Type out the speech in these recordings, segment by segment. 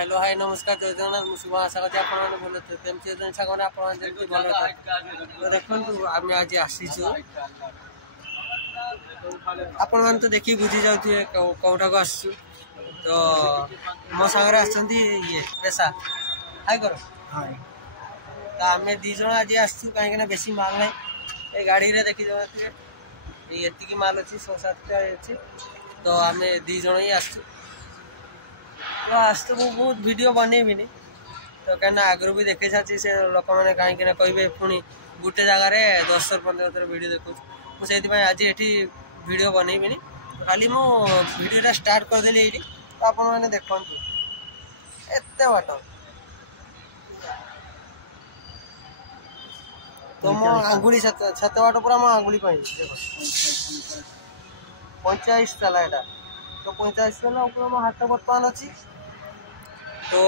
hello hi नमस्कार जय जगन्नाथ मुझे शुभ आशा करছি ଆପଣମାନେ ଭଲ ଥିବେ କେମିତି ଅଛନ୍ତି ସାଙ୍ଗମାନେ ଆପଣ ଯେମିତି ଭଲ ଅଛନ୍ତି ଦେଖନ୍ତୁ ଆମେ ଆଜି ଆସିଛୁ ଆପଣମାନେ ତ ଦେଖି ବୁଝି ଯାଉଥିବେ କୋଉଠାକୁ ଆସିଛୁ ତ ମୋ ସାଙ୍ଗରେ ଆସିଛନ୍ତି ଇଏ ପେଶା ହାଇ କର ତ ଆମେ ଦି ଜଣ ଆଜି ଆସିଛୁ କାହିଁକି ନା ବେଶୀ ମାଲ ନାହିଁ ଏ ଗାଡ଼ିରେ ଦେଖି ଯାଉଥିବେ ଏତିକି ମାଲ ଅଛି 6-7ଟା ଅଛି ତ ଆମେ ଦି ଜଣ ହିଁ ଆସିଛୁ तो आज तो बहुत वीडियो बनईबिनी तो कहीं आगु भी देखे सारी से लोक मैंने कहीं कहे पुणी गोटे जगार 10-15 वीडियो देखु मुझे आज ये वीडियो बनईबिनी खाली मु वीडियोटा स्टार्ट करदेली ये तो आपण मैंने देखु एत बाट तो मो आंगुली छत बाट पूरा मो आंगुली देख 45 ताला एटा तो 45 ताला ऊपर मो हाथ बर्तमान अच्छी तो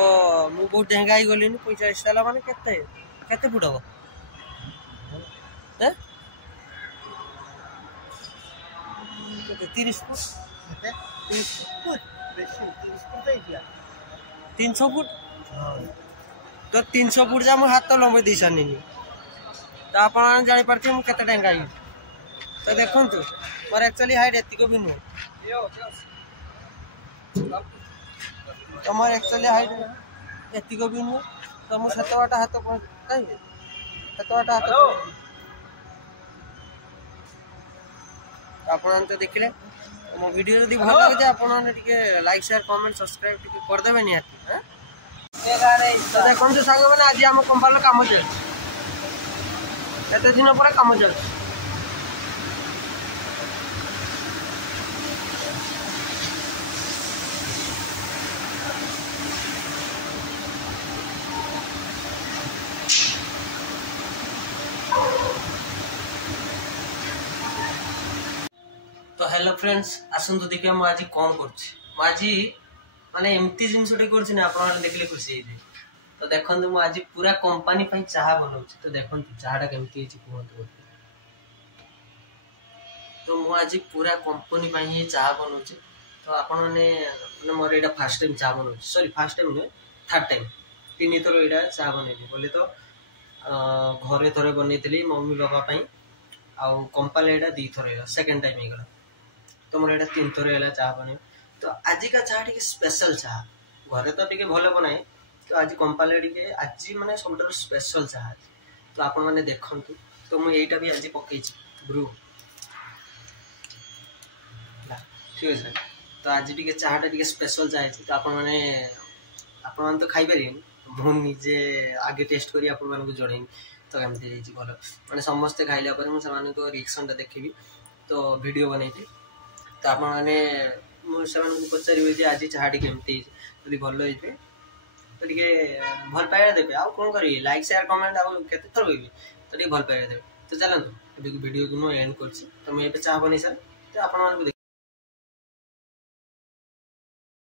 मु बहुत डेंगा ही गली 45 ताला माने केते केते फुट हो 30 फुट 300 फुट तो 300 फुट जा मु हाथ लंबे दी सानी तो आप जानी पारथे मु केते डेंगा ही तो देखंतु मोर एक्चुअली हाइट एतिको भी नु तो मोर एक्चुअली हाइट एतिको भी नु तो मु सत बाटा हाथ कहीं सत बाटा हाथ आपण तो देखले मो वीडियो जदी भल लागे आपण टिके लाइक शेयर कमेंट सब्सक्राइब टिके कर देबे निहाती हैं तो देखो जो साग माने आज हम कंपानी काम चल केते दिन पर काम चल तो हेलो फ्रेंड्स आसतु देखिए मुझे आज कौन करी माने एमती जिनसटे देखले खुशी तो देखो मुझे आज पूरा कंपनी चाह बनाऊँ तो देखो चाहटा केमती कहतु तो मुझे आज पूरा कंपनी ही चाह बनाऊँ तो आपण मैंने मोर यहाँ फास्ट टाइम चाह बनाऊँ सॉरी फास्ट टाइम नुहे थर्ड टाइम 3 थर यहाँ चाह बनैली बोले तो घरे थरे बनई मम्मी बाबा आउ कंपानी यहाँ 2 थर सेकेंड टाइम होगा तो मोर यहाँ 3 थर है चाह बन तो आज का चाह टी स्पेशल चाह घरे तो टी भल बनाए तो आज कंपानी टी आज मैंने सब स्पेशल चाह तो आपण मैंने देखु तो मुझे भी आज पकई ब्रू ठीक है तो आज टी चाहटा टी स्पेशल चाह तो आपण मैंने तो खाई पारे मुझे आगे टेस्ट करी आपण मानक जड़ेबी तो एमती भल मैंने समस्ते खाइला मुझे रिएक्शन टा देखी तो वीडियो बनई तो आप पचारे आज चाहटी केमती यदि भल हो तो टे भल पाइबा देवे आउ कौन करेंगे लाइक शेयर कमेंट आउ केते थर कहबी तो टे भल पाइबा देवे तो चलते वीडियो को मुझे एंड कर तो मुझे चाह बन सारे तो आप